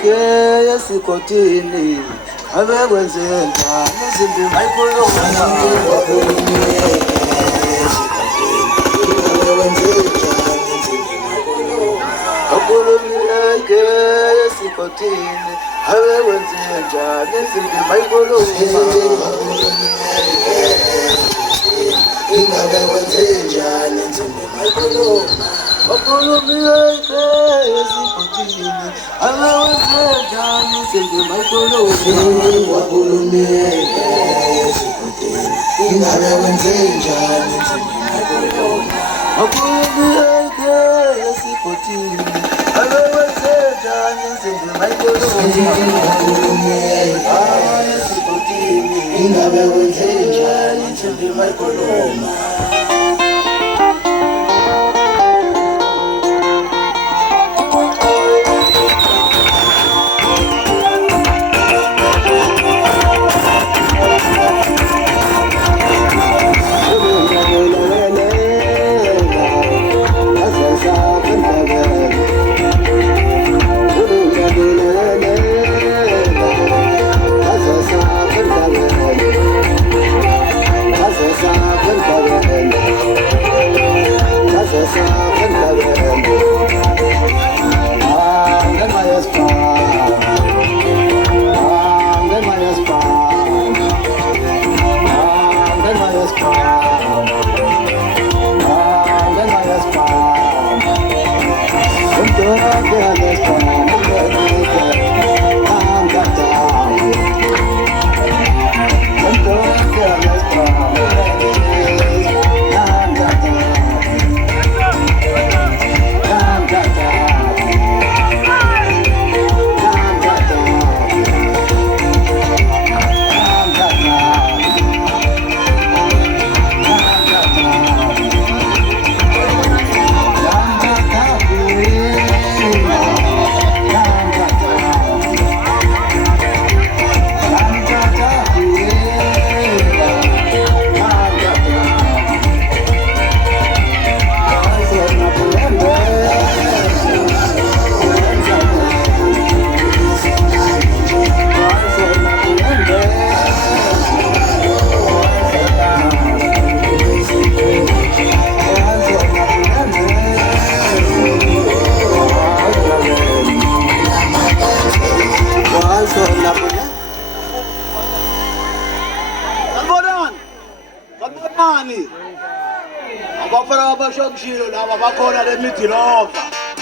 yakhe yesikotini abekwenzenza nezimbi mayikhuluma akhulumi yakhe yesikotini abekwenzenza nezimbi mayikhuluma ingabekwenzenjani nzimbi mayikhuluma akhulumi yakhe yesikotini abekwenzenjani nzimbi mayikhuluma akhulumi yakhe yesikotini ingabekwenzenjani nzimbi mayikhuluma akhulumi yakhe yesikotini abekwenzenjani nzimbi mayikhuluma akhulumi yakhe yesikotini ingabekwenzenjani nzimbi mayikhuluma Abafana abashokishilo laba bakhona le midilova